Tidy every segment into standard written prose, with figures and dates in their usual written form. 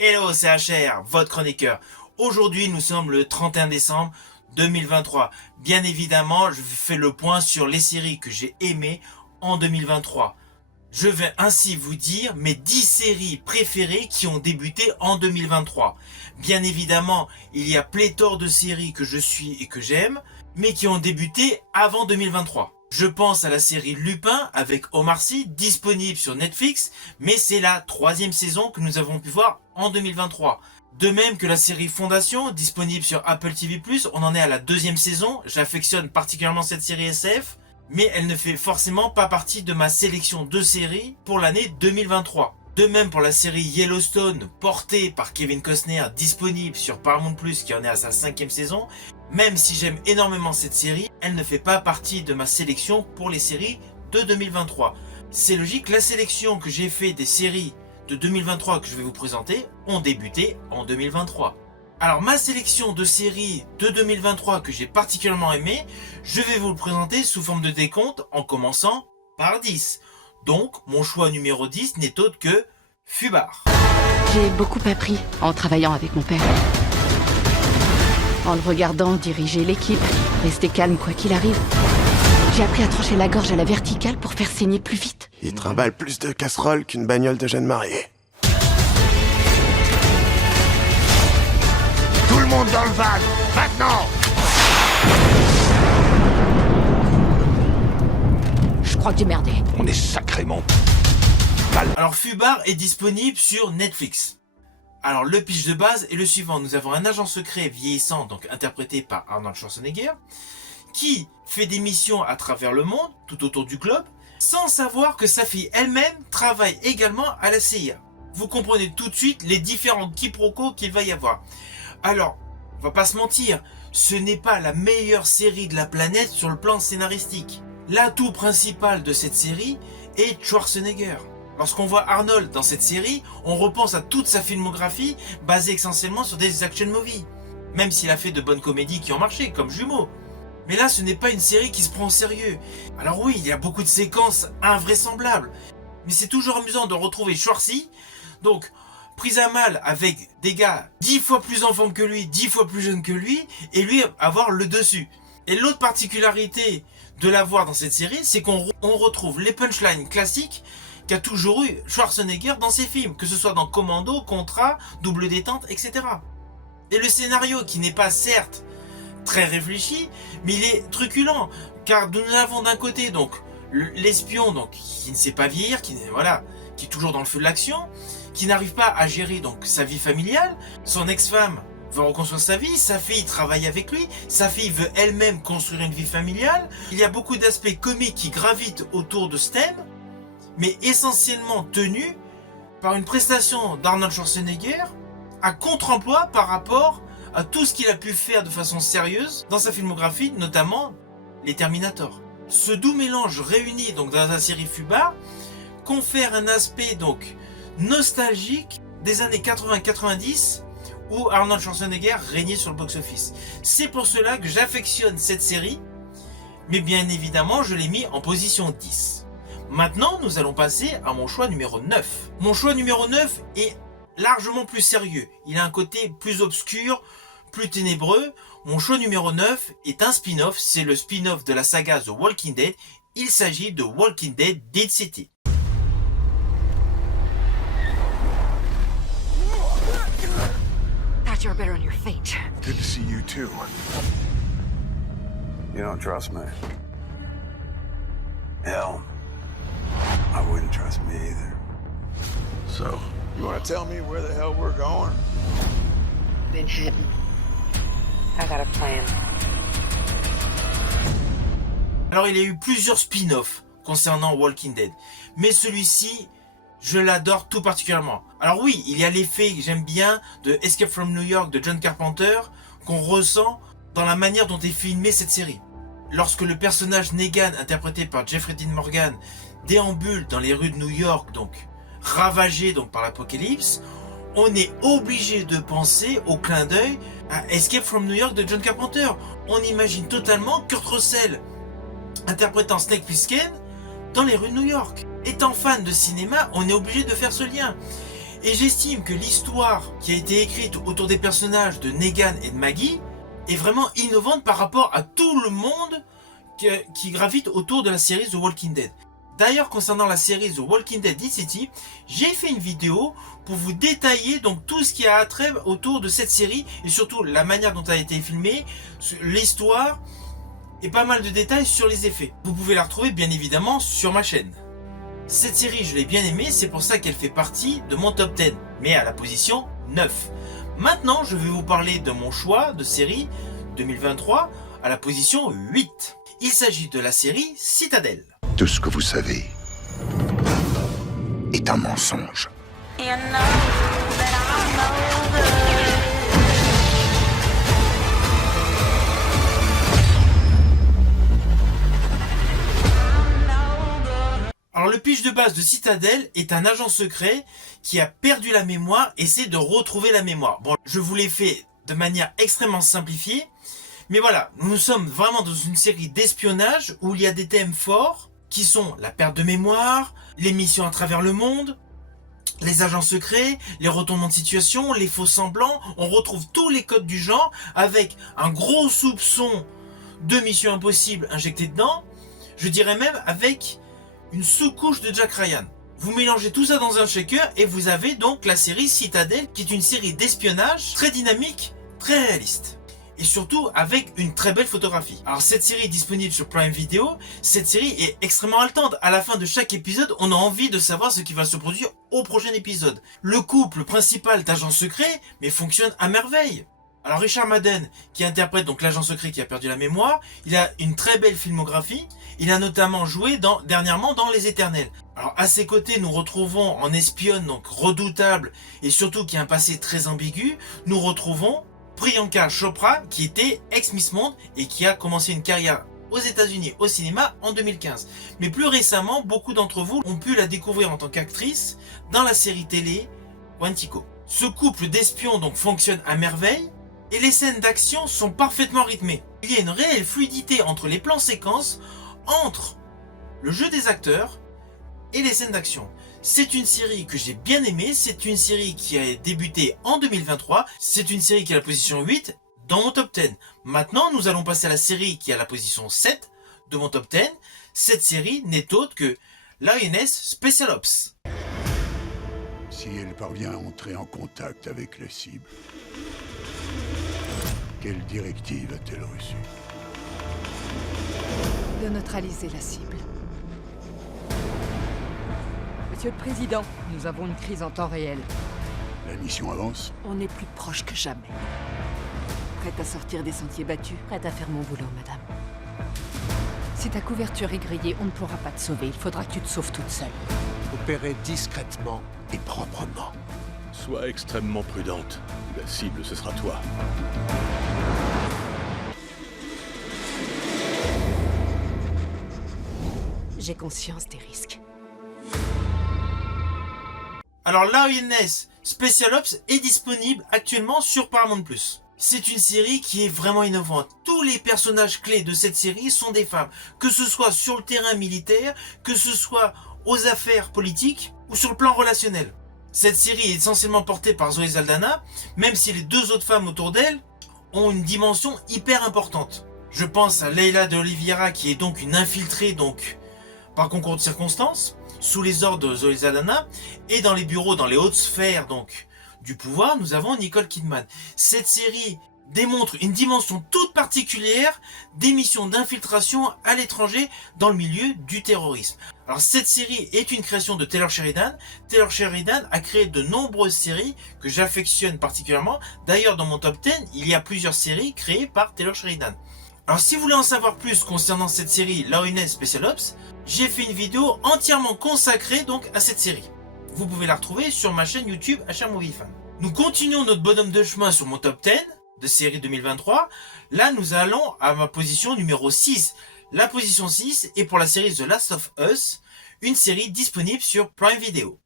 Hello, c'est HR, votre chroniqueur. Aujourd'hui, nous sommes le 31 décembre 2023. Bien évidemment, je fais le point sur les séries que j'ai aimées en 2023. Je vais ainsi vous dire mes 10 séries préférées qui ont débuté en 2023. Bien évidemment, il y a pléthore de séries que je suis et que j'aime, mais qui ont débuté avant 2023. Je pense à la série Lupin avec Omar Sy, disponible sur Netflix, mais c'est la 3e saison que nous avons pu voir en 2023. De même que la série Fondation, disponible sur Apple TV+, on en est à la 2e saison. J'affectionne particulièrement cette série SF, mais elle ne fait forcément pas partie de ma sélection de séries pour l'année 2023. De même pour la série Yellowstone, portée par Kevin Costner, disponible sur Paramount+, qui en est à sa 5e saison. Même si j'aime énormément cette série, elle ne fait pas partie de ma sélection pour les séries de 2023. C'est logique, la sélection que j'ai fait des séries de 2023 que je vais vous présenter ont débuté en 2023. Alors ma sélection de séries de 2023 que j'ai particulièrement aimé, je vais vous le présenter sous forme de décompte en commençant par 10. Donc mon choix numéro 10 n'est autre que Fubar. J'ai beaucoup appris en travaillant avec mon père. En le regardant diriger l'équipe, rester calme quoi qu'il arrive. J'ai appris à trancher la gorge à la verticale pour faire saigner plus vite. Il trimballe plus de casseroles qu'une bagnole de jeunes mariés. Tout le monde dans le van, maintenant! Je crois que j'ai merdé. On est sacrément... Alors Fubar est disponible sur Netflix. Alors le pitch de base est le suivant, nous avons un agent secret vieillissant, donc interprété par Arnold Schwarzenegger, qui fait des missions à travers le monde, tout autour du globe, sans savoir que sa fille elle-même travaille également à la CIA. Vous comprenez tout de suite les différents quiproquos qu'il va y avoir. Alors, on va pas se mentir, ce n'est pas la meilleure série de la planète sur le plan scénaristique. L'atout principal de cette série est Schwarzenegger. Lorsqu'on voit Arnold dans cette série, on repense à toute sa filmographie basée essentiellement sur des action movies. Même s'il a fait de bonnes comédies qui ont marché, comme Jumeaux. Mais là, ce n'est pas une série qui se prend au sérieux. Alors oui, il y a beaucoup de séquences invraisemblables. Mais c'est toujours amusant de retrouver Schwarzy, donc pris à mal avec des gars 10 fois plus en forme que lui, 10 fois plus jeunes que lui, et lui avoir le dessus. Et l'autre particularité de l'avoir dans cette série, c'est qu'on retrouve les punchlines classiques qu'a toujours eu Schwarzenegger dans ses films, que ce soit dans Commando, Contra, Double Détente, etc. Et le scénario, qui n'est pas certes très réfléchi, mais il est truculent, car nous avons d'un côté donc l'espion donc qui ne sait pas vieillir, qui est toujours dans le feu de l'action, qui n'arrive pas à gérer donc sa vie familiale, son ex-femme veut reconstruire sa vie, sa fille travaille avec lui, sa fille veut elle-même construire une vie familiale. Il y a beaucoup d'aspects comiques qui gravitent autour de ce thème, mais essentiellement tenu par une prestation d'Arnold Schwarzenegger à contre-emploi par rapport à tout ce qu'il a pu faire de façon sérieuse dans sa filmographie, notamment les Terminator. Ce doux mélange réuni donc dans la série Fubar confère un aspect donc nostalgique des années 80-90 où Arnold Schwarzenegger régnait sur le box-office. C'est pour cela que j'affectionne cette série, mais bien évidemment je l'ai mis en position 10. Maintenant, nous allons passer à mon choix numéro 9. Mon choix numéro 9 est largement plus sérieux. Il a un côté plus obscur, plus ténébreux. Mon choix numéro 9 est un spin-off. C'est le spin-off de la saga The Walking Dead. Il s'agit de Walking Dead Dead City. Thought you were better on your feet. Good to see you too. You don't trust me? Hell, I wouldn't trust me either. So, you want to tell me where the hell we're going? Manhattan. I got a plan. Alors il y a eu plusieurs spin-offs concernant Walking Dead, mais celui-ci, je l'adore tout particulièrement. Alors oui, il y a l'effet que j'aime bien de Escape from New York de John Carpenter qu'on ressent dans la manière dont est filmée cette série. Lorsque le personnage Negan, interprété par Jeffrey Dean Morgan, déambule dans les rues de New York, donc ravagé donc par l'apocalypse, on est obligé de penser au clin d'œil à Escape from New York de John Carpenter. On imagine totalement Kurt Russell interprétant Snake Plissken dans les rues de New York. Étant fan de cinéma, on est obligé de faire ce lien. Et j'estime que l'histoire qui a été écrite autour des personnages de Negan et de Maggie est vraiment innovante par rapport à tout le monde qui gravite autour de la série The Walking Dead. D'ailleurs, concernant la série The Walking Dead DCT, j'ai fait une vidéo pour vous détailler donc tout ce qui a trait autour de cette série et surtout la manière dont elle a été filmée, l'histoire et pas mal de détails sur les effets. Vous pouvez la retrouver bien évidemment sur ma chaîne. Cette série, je l'ai bien aimée, c'est pour ça qu'elle fait partie de mon top 10, mais à la position 9. Maintenant, je vais vous parler de mon choix de série 2023 à la position 8. Il s'agit de la série Citadel. Tout ce que vous savez est un mensonge. Alors le pitch de base de Citadel est un agent secret qui a perdu la mémoire et essaie de retrouver la mémoire. Bon, je vous l'ai fait de manière extrêmement simplifiée, mais voilà, nous sommes vraiment dans une série d'espionnage où il y a des thèmes forts qui sont la perte de mémoire, les missions à travers le monde, les agents secrets, les retournements de situation, les faux semblants. On retrouve tous les codes du genre avec un gros soupçon de Mission Impossible injecté dedans. Je dirais même avec une sous-couche de Jack Ryan. Vous mélangez tout ça dans un shaker et vous avez donc la série Citadel qui est une série d'espionnage très dynamique, très réaliste. Et surtout avec une très belle photographie. Alors cette série est disponible sur Prime Video. Cette série est extrêmement haletante. À la fin de chaque épisode, on a envie de savoir ce qui va se produire au prochain épisode. Le couple principal d'agents secrets, mais fonctionne à merveille. Alors Richard Madden, qui interprète donc l'agent secret qui a perdu la mémoire, il a une très belle filmographie. Il a notamment joué dernièrement dans Les Éternels. Alors à ses côtés, nous retrouvons en espionne donc redoutable et surtout qui a un passé très ambigu, nous retrouvons Priyanka Chopra qui était ex-Miss Monde et qui a commencé une carrière aux États-Unis au cinéma en 2015. Mais plus récemment, beaucoup d'entre vous ont pu la découvrir en tant qu'actrice dans la série télé Quantico. Ce couple d'espions donc fonctionne à merveille et les scènes d'action sont parfaitement rythmées. Il y a une réelle fluidité entre les plans séquences, entre le jeu des acteurs et les scènes d'action. C'est une série que j'ai bien aimée, c'est une série qui a débuté en 2023, c'est une série qui est à la position 8 dans mon top 10. Maintenant, nous allons passer à la série qui est à la position 7 de mon top 10. Cette série n'est autre que Lioness Special Ops. Si elle parvient à entrer en contact avec la cible, quelle directive a-t-elle reçue? De neutraliser la cible. Monsieur le Président, nous avons une crise en temps réel. La mission avance? On est plus proche que jamais. Prête à sortir des sentiers battus? Prête à faire mon boulot, madame. Si ta couverture est grillée, on ne pourra pas te sauver. Il faudra que tu te sauves toute seule. Opérez discrètement et proprement. Sois extrêmement prudente. La cible, ce sera toi. J'ai conscience des risques. Alors Lioness Special Ops est disponible actuellement sur Paramount+. C'est une série qui est vraiment innovante. Tous les personnages clés de cette série sont des femmes. Que ce soit sur le terrain militaire, que ce soit aux affaires politiques ou sur le plan relationnel. Cette série est essentiellement portée par Zoé Saldana, même si les deux autres femmes autour d'elle ont une dimension hyper importante. Je pense à Leila de Oliveira qui est donc une infiltrée par concours de circonstances, sous les ordres de Zoé Saldana, et dans les bureaux, dans les hautes sphères du pouvoir, nous avons Nicole Kidman. Cette série démontre une dimension toute particulière des missions d'infiltration à l'étranger dans le milieu du terrorisme. Alors cette série est une création de Taylor Sheridan. Taylor Sheridan a créé de nombreuses séries que j'affectionne particulièrement. D'ailleurs dans mon top 10, il y a plusieurs séries créées par Taylor Sheridan. Alors si vous voulez en savoir plus concernant cette série Lioness Special Ops, j'ai fait une vidéo entièrement consacrée à cette série. Vous pouvez la retrouver sur ma chaîne YouTube HR Movie Fan. Nous continuons notre bonhomme de chemin sur mon top 10 de série 2023. Là nous allons à ma position numéro 6. La position 6 est pour la série The Last of Us, une série disponible sur Prime Video.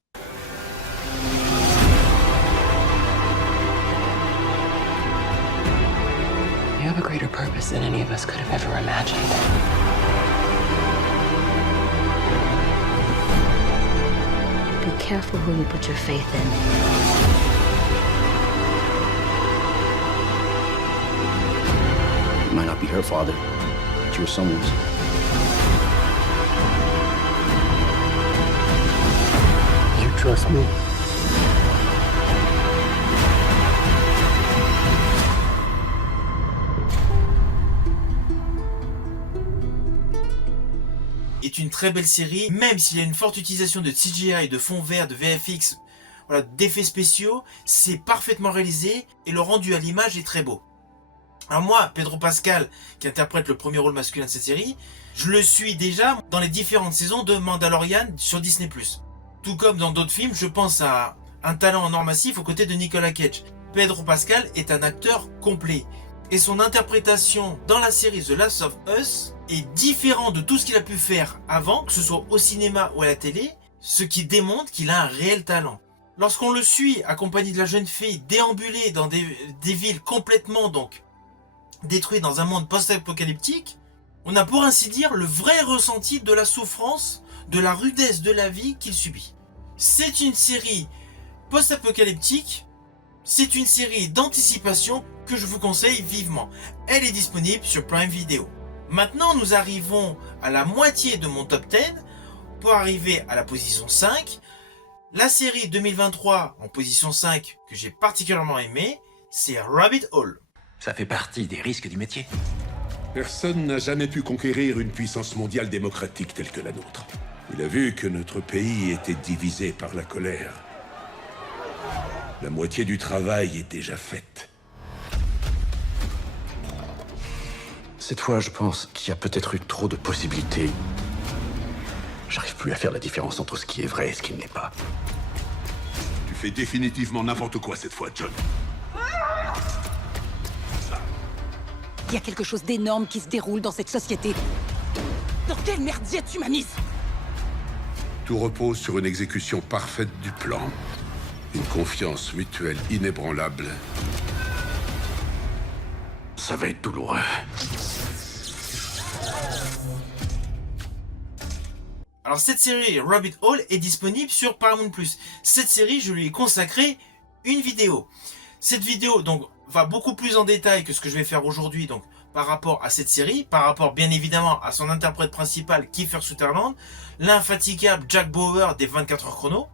You have a greater purpose than any of us could have ever imagined. Be careful who you put your faith in. her father, but you were someone's. You trust me? Est une très belle série, même s'il y a une forte utilisation de CGI, de fond vert, de VFX, voilà, d'effets spéciaux, c'est parfaitement réalisé et le rendu à l'image est très beau. Alors moi, Pedro Pascal, qui interprète le premier rôle masculin de cette série, je le suis déjà dans les différentes saisons de Mandalorian sur Disney+. Tout comme dans d'autres films, je pense à un talent en or massif aux côtés de Nicolas Cage. Pedro Pascal est un acteur complet. Et son interprétation dans la série The Last of Us est différent de tout ce qu'il a pu faire avant, que ce soit au cinéma ou à la télé, ce qui démontre qu'il a un réel talent. Lorsqu'on le suit accompagné de la jeune fille déambuler dans des villes complètement donc détruites dans un monde post-apocalyptique, on a pour ainsi dire le vrai ressenti de la souffrance, de la rudesse de la vie qu'il subit. C'est une série post-apocalyptique, c'est une série d'anticipation que je vous conseille vivement. Elle est disponible sur Prime Video. Maintenant, nous arrivons à la moitié de mon top 10 pour arriver à la position 5. La série 2023 en position 5 que j'ai particulièrement aimée, c'est Rabbit Hole. Ça fait partie des risques du métier. Personne n'a jamais pu conquérir une puissance mondiale démocratique telle que la nôtre. Il a vu que notre pays était divisé par la colère. La moitié du travail est déjà faite. Cette fois, je pense qu'il y a peut-être eu trop de possibilités. J'arrive plus à faire la différence entre ce qui est vrai et ce qui ne l'est pas. Tu fais définitivement n'importe quoi cette fois, John. Il y a quelque chose d'énorme qui se déroule dans cette société. Dans quel merdier tu m'as mise? Tout repose sur une exécution parfaite du plan. Une confiance mutuelle inébranlable. Ça va être douloureux. Alors cette série Rabbit Hole est disponible sur Paramount+. Cette série, je lui ai consacré une vidéo. Cette vidéo donc va beaucoup plus en détail que ce que je vais faire aujourd'hui donc par rapport à cette série, par rapport bien évidemment à son interprète principal Kiefer Sutherland, l'infatigable Jack Bauer des 24 heures chrono,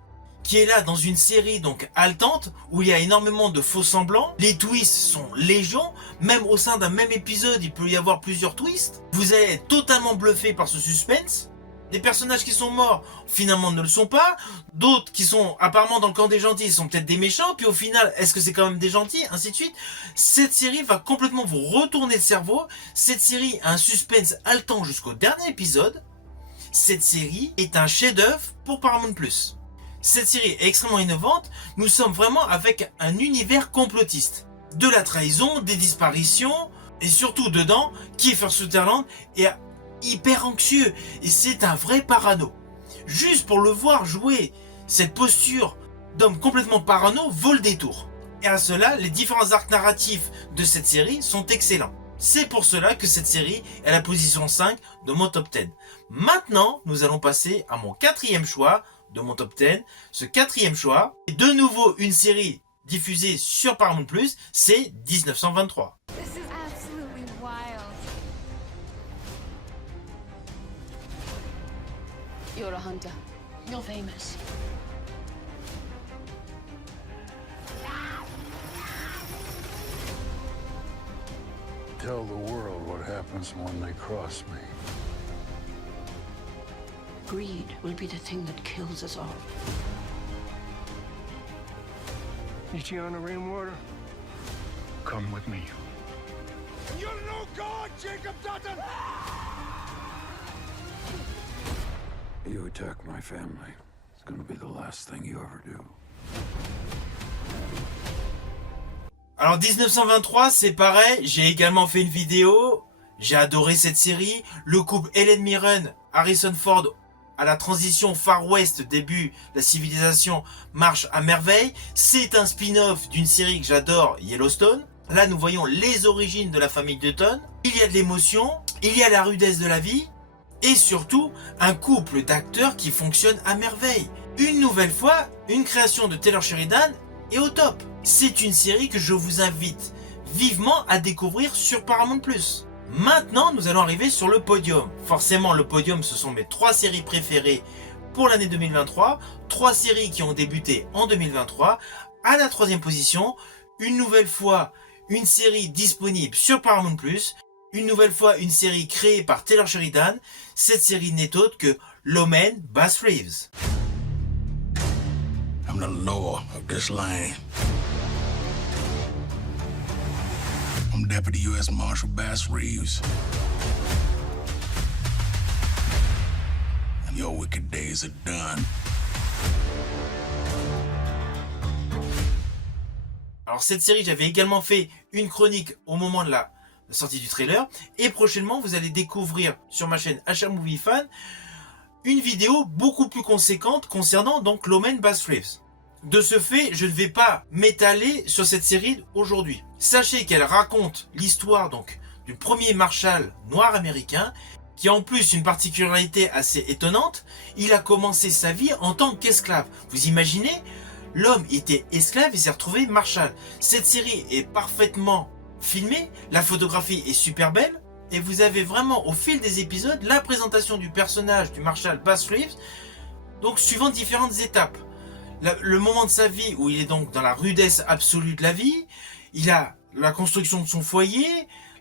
qui est là dans une série donc haletante où il y a énormément de faux semblants. Les twists sont légion, même au sein d'un même épisode il peut y avoir plusieurs twists. Vous allez être totalement bluffé par ce suspense. Des personnages qui sont morts finalement ne le sont pas, d'autres qui sont apparemment dans le camp des gentils sont peut-être des méchants, puis au final est-ce que c'est quand même des gentils, ainsi de suite. Cette série va complètement vous retourner le cerveau. Cette série a un suspense haletant jusqu'au dernier épisode. Cette série est un chef-d'œuvre pour Paramount+. Cette série est extrêmement innovante, nous sommes vraiment avec un univers complotiste. De la trahison, des disparitions, et surtout dedans, Kiefer Sutherland est hyper anxieux, et c'est un vrai parano. Juste pour le voir jouer cette posture d'homme complètement parano vaut le détour. Et à cela, les différents arcs narratifs de cette série sont excellents. C'est pour cela que cette série est à la position 5 de mon top 10. Maintenant, nous allons passer à mon quatrième choix de mon top 10. Ce quatrième choix est de nouveau une série diffusée sur Paramount+, c'est 1923. This is absolutely wild. You're a hunter. You're famous. Tell the world what happens when they cross me. Greed will be the thing that kills us all. Is she on the rainwater? Come with me. You're no god, Jacob Dutton! You attack my family. It's gonna be the last thing you ever do. Alors 1923, c'est pareil, j'ai également fait une vidéo, j'ai adoré cette série, le couple Helen Mirren, Harrison Ford à la transition Far West, début la civilisation marche à merveille, c'est un spin-off d'une série que j'adore, Yellowstone. Là nous voyons les origines de la famille Dutton, il y a de l'émotion, il y a la rudesse de la vie, et surtout un couple d'acteurs qui fonctionne à merveille. Une nouvelle fois, une création de Taylor Sheridan est au top. C'est une série que je vous invite vivement à découvrir sur Paramount+. Maintenant, nous allons arriver sur le podium. Forcément, le podium, ce sont mes 3 séries préférées pour l'année 2023. 3 séries qui ont débuté en 2023. À la 3e position, une nouvelle fois, une série disponible sur Paramount+. Une nouvelle fois, une série créée par Taylor Sheridan. Cette série n'est autre que Lomen Bass Reeves. I'm the law of this land. I'm Deputy U.S. Marshal Bass Reeves. And your wicked days are done. Alors cette série, j'avais également fait une chronique au moment de la sortie du trailer. Et prochainement, vous allez découvrir sur ma chaîne HR Movie Fan une vidéo beaucoup plus conséquente concernant donc Lomen Bass Reeves. De ce fait, je ne vais pas m'étaler sur cette série aujourd'hui. Sachez qu'elle raconte l'histoire donc du premier marshal noir américain qui a en plus une particularité assez étonnante. Il a commencé sa vie en tant qu'esclave. Vous imaginez ? L'homme était esclave et s'est retrouvé marshal. Cette série est parfaitement filmée, la photographie est super belle et vous avez vraiment au fil des épisodes la présentation du personnage du marshal Bass Reeves, donc suivant différentes étapes. Le moment de sa vie où il est donc dans la rudesse absolue de la vie, il a la construction de son foyer,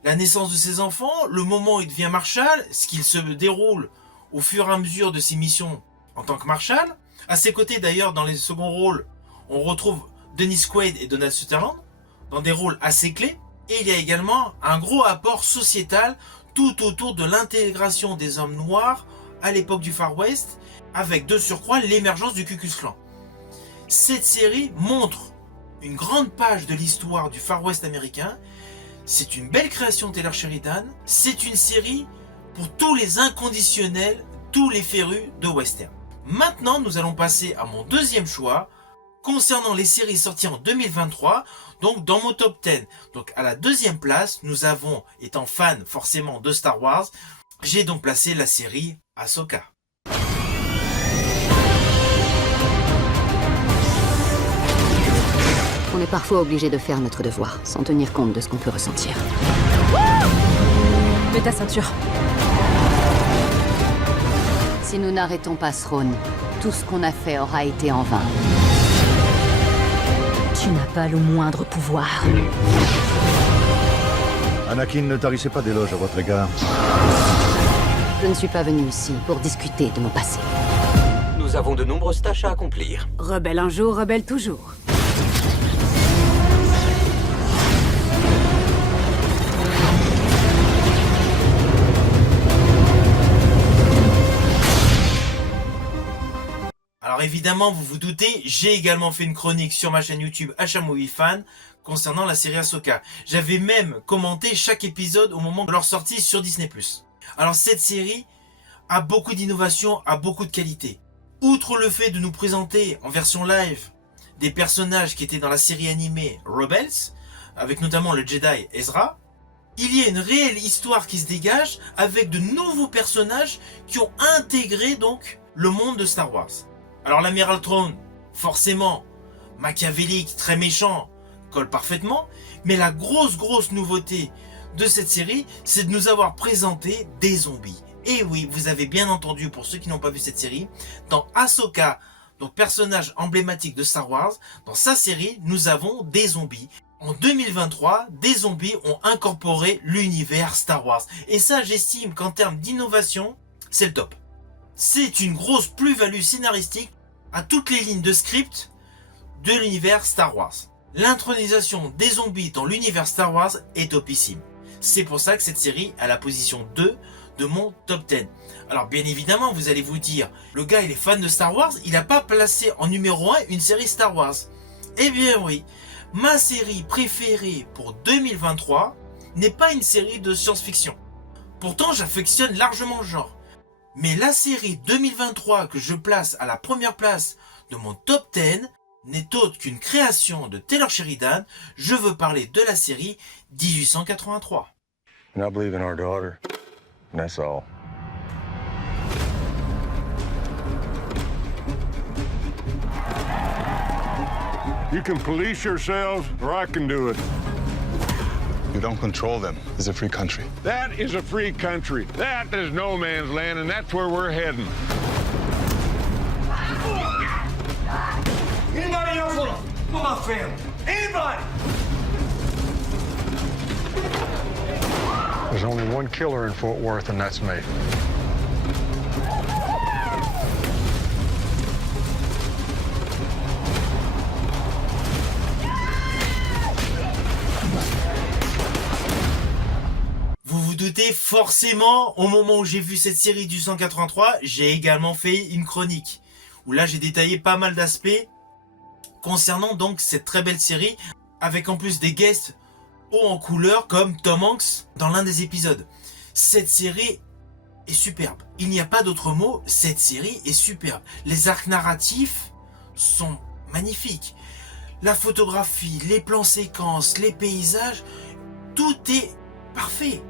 la naissance de ses enfants, le moment où il devient marshal, ce qu'il se déroule au fur et à mesure de ses missions en tant que marshal. À ses côtés d'ailleurs, dans les seconds rôles, on retrouve Dennis Quaid et Donald Sutherland, dans des rôles assez clés. Et il y a également un gros apport sociétal tout autour de l'intégration des hommes noirs à l'époque du Far West, avec de surcroît l'émergence du Ku Klux Klan. Cette série montre une grande page de l'histoire du Far West américain. C'est une belle création de Taylor Sheridan. C'est une série pour tous les inconditionnels, tous les férus de western. Maintenant, nous allons passer à mon deuxième choix concernant les séries sorties en 2023. Donc dans mon top 10, donc à la 2e place, nous avons, étant fan forcément de Star Wars, j'ai donc placé la série Ahsoka. On est parfois obligé de faire notre devoir, sans tenir compte de ce qu'on peut ressentir. Mets ta ceinture. Si nous n'arrêtons pas Thrawn, tout ce qu'on a fait aura été en vain. Tu n'as pas le moindre pouvoir. Anakin, ne tarissez pas d'éloges à votre égard. Je ne suis pas venu ici pour discuter de mon passé. Nous avons de nombreuses tâches à accomplir. Rebelle un jour, rebelle toujours. Alors évidemment, vous vous doutez, j'ai également fait une chronique sur ma chaîne YouTube HR Movie Fan concernant la série Ahsoka. J'avais même commenté chaque épisode au moment de leur sortie sur Disney+. Alors cette série a beaucoup d'innovation, a beaucoup de qualité. Outre le fait de nous présenter en version live des personnages qui étaient dans la série animée Rebels, avec notamment le Jedi Ezra, il y a une réelle histoire qui se dégage avec de nouveaux personnages qui ont intégré donc le monde de Star Wars. Alors l'amiral Thrawn, forcément, machiavélique, très méchant, colle parfaitement, mais la grosse nouveauté de cette série, c'est de nous avoir présenté des zombies. Et oui, vous avez bien entendu, pour ceux qui n'ont pas vu cette série, dans Ahsoka, donc personnage emblématique de Star Wars, dans sa série, nous avons des zombies. En 2023, des zombies ont incorporé l'univers Star Wars. Et ça, j'estime qu'en termes d'innovation, c'est le top. C'est une grosse plus-value scénaristique à toutes les lignes de script de l'univers Star Wars. L'intronisation des zombies dans l'univers Star Wars est topissime. C'est pour ça que cette série a la position 2 de mon top 10. Alors bien évidemment, vous allez vous dire, le gars il est fan de Star Wars, il n'a pas placé en numéro 1 une série Star Wars. Eh bien oui, ma série préférée pour 2023 n'est pas une série de science-fiction. Pourtant j'affectionne largement le genre. Mais la série 2023 que je place à la première place de mon top 10 n'est autre qu'une création de Taylor Sheridan. Je veux parler de la série 1883. And I believe in our daughter. And that's all. You can police yourselves, or I can do it. You don't control them. It's a free country. That is a free country. That is no man's land, and that's where we're heading. Anybody else want to kill my family? Anybody? There's only one killer in Fort Worth, and that's me. Vous vous doutez forcément, au moment où j'ai vu cette série du 183, j'ai également fait une chronique. Où là j'ai détaillé pas mal d'aspects concernant donc cette très belle série, avec en plus des guests hauts en couleur comme Tom Hanks dans l'un des épisodes. Cette série est superbe. Il n'y a pas d'autre mot, cette série est superbe. Les arcs narratifs sont magnifiques. La photographie, les plans séquences, les paysages, tout est parfait.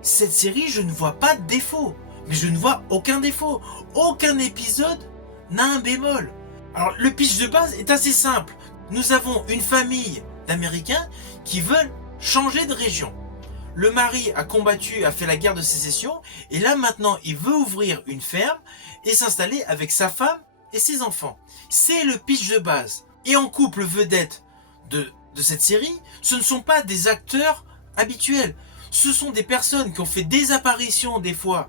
Cette série, je ne vois pas de défaut. Mais je ne vois aucun défaut. Aucun épisode n'a un bémol. Alors, le pitch de base est assez simple. Nous avons une famille d'Américains qui veulent changer de région. Le mari a combattu, a fait la guerre de sécession, et là maintenant il veut ouvrir une ferme et s'installer avec sa femme et ses enfants. C'est le pitch de base. Et en couple vedette de cette série, ce ne sont pas des acteurs habituels. Ce sont des personnes qui ont fait des apparitions des fois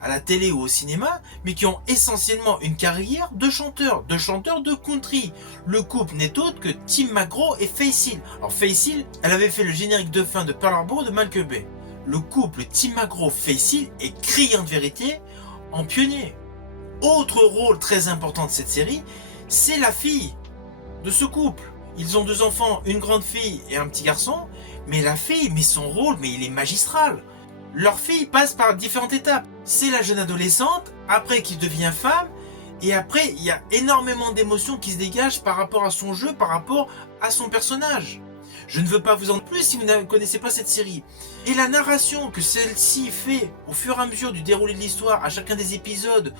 à la télé ou au cinéma, mais qui ont essentiellement une carrière de chanteurs de country. Le couple n'est autre que Tim McGraw et Faith Hill. Alors Faith Hill, elle avait fait le générique de fin de Pearl Harbor de Malcolm Bay. Le couple Tim McGraw Faith Hill est criant de vérité en pionnier. Autre rôle très important de cette série, c'est la fille de ce couple. Ils ont 2 enfants, une grande fille et un petit garçon, mais la fille, mais son rôle, mais il est magistral. Leur fille passe par différentes étapes. C'est la jeune adolescente, après qui devient femme, et après il y a énormément d'émotions qui se dégagent par rapport à son jeu, par rapport à son personnage. Je ne veux pas vous en dire plus si vous ne connaissez pas cette série. Et la narration que celle-ci fait au fur et à mesure du déroulé de l'histoire, à chacun des épisodes,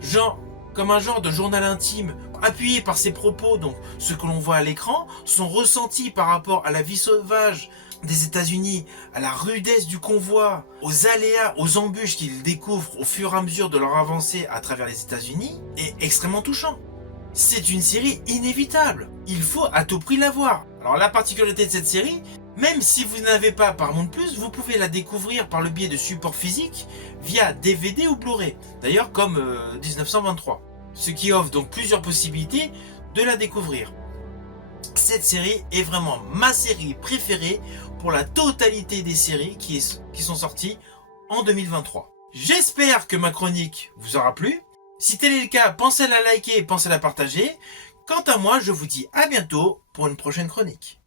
genre comme un genre de journal intime, appuyé par ses propos, donc ce que l'on voit à l'écran, son ressenti par rapport à la vie sauvage des États-Unis, à la rudesse du convoi, aux aléas, aux embûches qu'ils découvrent au fur et à mesure de leur avancée à travers les États-Unis, est extrêmement touchant. C'est une série inévitable. Il faut à tout prix la voir. Alors la particularité de cette série, même si vous n'avez pas Paramount+, vous pouvez la découvrir par le biais de supports physiques via DVD ou Blu-ray. D'ailleurs comme 1923. Ce qui offre donc plusieurs possibilités de la découvrir. Cette série est vraiment ma série préférée pour la totalité des séries qui sont sorties en 2023. J'espère que ma chronique vous aura plu. Si tel est le cas, pensez à la liker et pensez à la partager. Quant à moi, je vous dis à bientôt pour une prochaine chronique.